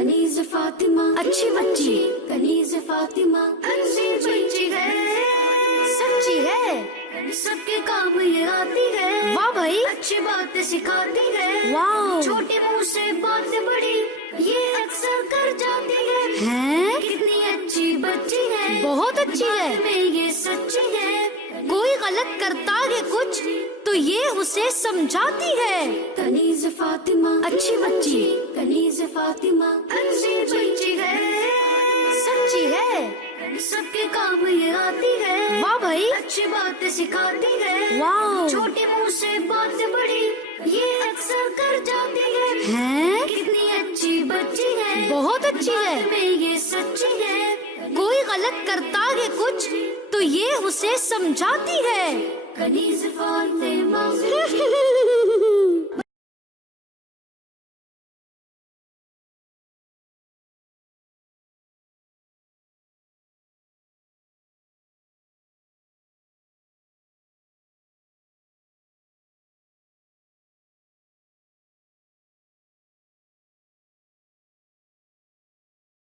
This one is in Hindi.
कनीज़ फातिमा अच्छी बच्ची, कनीज़ फातिमा अच्छी बच्ची है, सच्ची है, सबके काम ये आती है। वाह भाई, अच्छी बातें सिखाती है। वाह, छोटे मुंह से बात बड़ी ये अक्सर कर जाती है। हैं? कितनी अच्छी बच्ची है, बहुत अच्छी है। बात में ये सच्ची है। कोई गलत करता है कुछ तो ये उसे समझाती है। कनीज़ फातिमा अच्छी बच्ची, कनीज़ फातिमा अच्छी बच्ची है, सच्ची है, सबके काम ये आती है। वाह भाई, अच्छी बातें सिखाती है। वाह, छोटे मुंह से बात बड़ी ये अक्सर कर जाती है। हैं? कितनी अच्छी बच्ची है, बहुत अच्छी है। बात में ये सच्ची है। कोई गलत करता है कुछ तो ये उसे समझाती है। कनीज़ फातिमा